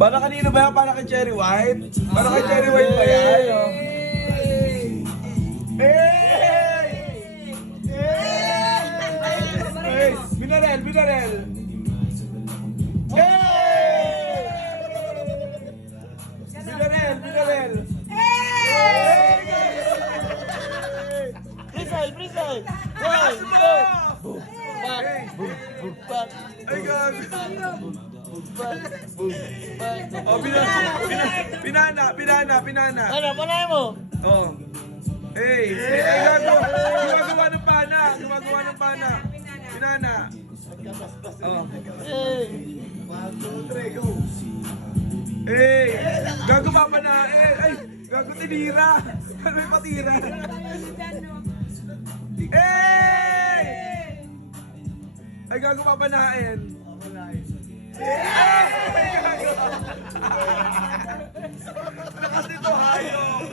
Para kanino ba yan? Para kay Cherry White? Para kay Cherry White ba yan? Oh. Hey! Hey! Binarel! Binarel! Hey! Binarel! Binarel! Freestyle, freestyle! Lakas One, mo! go! Hey! Back, Ay, gag! back, back. Oh, pinana. Ano, panay mo? Oh. Hey, gumagawa ng pana. Gumagawa ng pana. Pinana. Oh. Hey! Hey, gago pa na. Ay, gago tinira. Ano yung patira? Hey! Ay, gago papanain. Hey! Gago. Lakas nito, hayop.